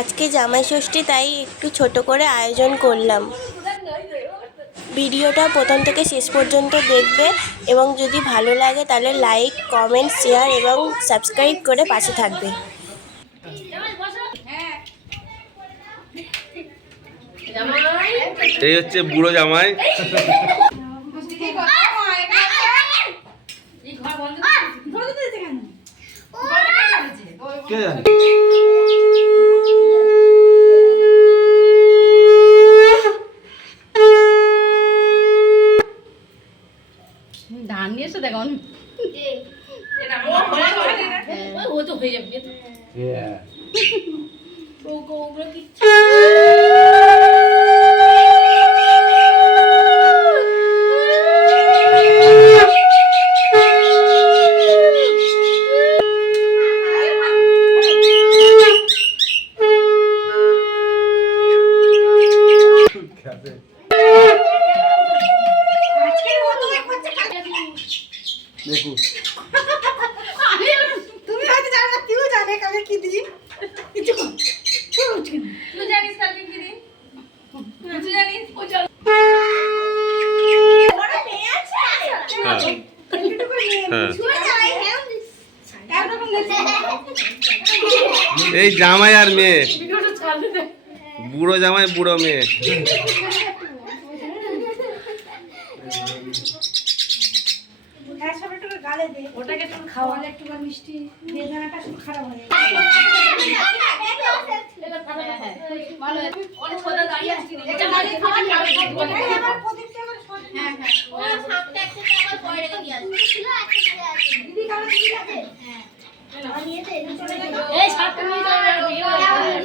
আজকে জামাই ষষ্ঠী, তাই একটু ছোট করে আয়োজন করলাম। ভিডিওটা প্রথম থেকে শেষ পর্যন্ত দেখবে এবং যদি ভালো লাগে তাহলে লাইক, কমেন্ট, শেয়ার এবং সাবস্ক্রাইব করে পাশে থাকবে। এই হচ্ছে বুড়ো জামাই। ধান নিয়ে এসে দেখুন ও তো হয়ে যাবে দেখো তুমি হয়তো জানো না, তুইও জানে কালকে কি দিন। তুই জানিস কালকে কি দিন? তুই জানিস ও চল বড় মেয়ে আছে। হ্যাঁ একটুকু নিয়ে হ্যাঁ। ছুঁয়ে যাই হ্যাঁ। একদম এই জামাই আর মেয়ে, ভিডিওটা চালু দে বুড়ো জামাই বুড়ো মেয়ে। সব একটু গালে দে। ওটাকে একটু খাওয়ালে একটু মিষ্টি বেদানাটা খুব খারাপ হয়ে ভালো অনেক কথা দাঁড়িয়ে আছে এটা যাবে। খাওয়া খাবে আমার প্রদীপটা আবার সরে না। ও সামনে একটা আবার পরে রেখে দিয়ে আসবে ছিল দিদি কারো দিদি আছে? হ্যাঁ নিয়ে দে চলে গেল। এই সাতটা নিয়ে যাবে